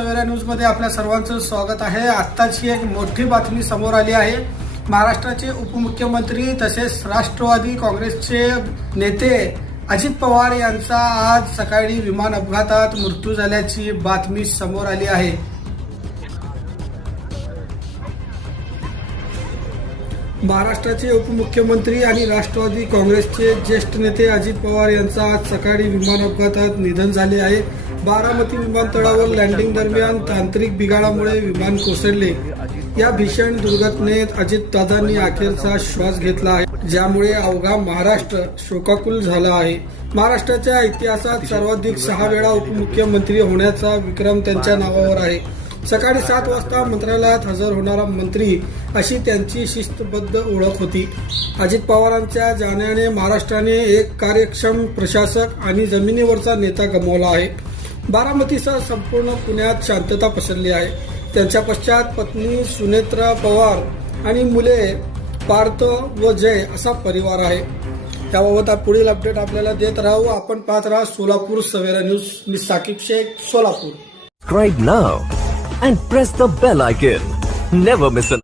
सवेरा news मध्ये आपल्या सर्वांचं स्वागत आहे। आत्ताची एक मोठी बातमी समोर आली आहे। महाराष्ट्राचे उपमुख्यमंत्री तसेच राष्ट्रवादी काँग्रेसचे नेते अजित पवार यांचा आज सकाळी विमान अपघातात मृत्यू झाल्याची बातमी समोर आली आहे। महाराष्ट्राचे उपमुख्यमंत्री आणि राष्ट्रवादी काँग्रेसचे ज्येष्ठ नेते अजित पवार यांचा आज सकाळी विमान अपघातात निधन झाले आहे। बारामती विमानतळावर लँडिंग दरम्यान तांत्रिक बिघाडामुळे विमान कोसळले। या भीषण दुर्घटनेत अजितदादांनी अखेरचा श्वास घेतला आहे, ज्यामुळे अवघा महाराष्ट्र शोकाकुल झाला आहे। महाराष्ट्राच्या इतिहासात सर्वाधिक 6 वेळा उपमुख्यमंत्री होण्याचा विक्रम त्यांच्या नावावर आहे। सकाळी 7 वाजता मंत्रालयात हजर होणारा मंत्री अशी त्यांची शिस्तबद्ध ओळख होती। अजित पवारांच्या जाण्याने महाराष्ट्राने एक कार्यक्षम प्रशासक आणि जमिनीवरचा नेता गमावला आहे। बारामतीसह संपूर्ण पुण्यात शांतता पसरली आहे। त्यांच्या पश्चात पत्नी सुनेत्रा पवार आणि मुले पार्थ व जय असा परिवार आहे। त्याबाबत पुढील अपडेट आपल्याला देत राहू। आपण पाहत राहा सोलापूर सवेरा न्यूज। मी Sakib Shaikh, Solapur. Subscribe now and press the bell icon. Never miss an